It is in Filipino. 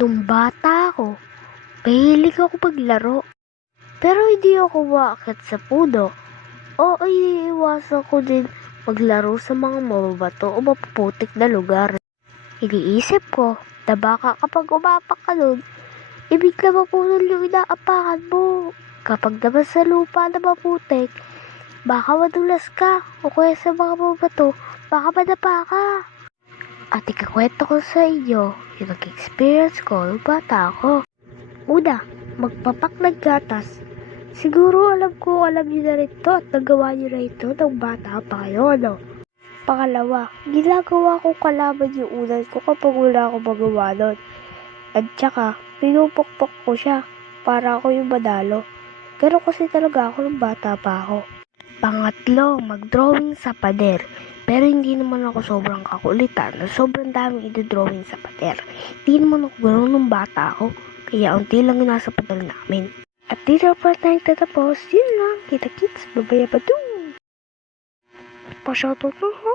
Nung bata ako, mahilig ako maglaro. Pero hindi ako umaakit sa puno. O iniiwasan ko din maglaro sa mga mababato o mapuputik na lugar. Iniisip ko na baka kapag umapak ka nun, ibigla mapulol yung inaapakan mo. Kapag naman sa lupa na maputik, baka madulas ka o kaya sa mga mabato, baka madapa ka. At ikakwento ko sa inyo yung nag-experience ko nung bata ako. Una, magpapak ng gatas. Siguro alam niyo na rin to at nagawa niyo na ito nung bata pa kayo, no? Pangalawa, ginagawa ko kalaban yung unan ko kapag wala akong magawa nun. At saka, pinupukpok ko siya para ako yung madalo. Pero kasi talaga ako nung bata pa ako. Pangatlo, mag-drawing sa pader. Pero hindi naman ako sobrang kakulitan na sobrang daming i-drawing sa pader. Hindi naman ako gano'n nung bata ako. Kaya unti lang yung nasa pader namin. At dito pa tayo tatapos. Yun lang. Kita-kits. Babaya pa doon. Pa-shoutout na ha.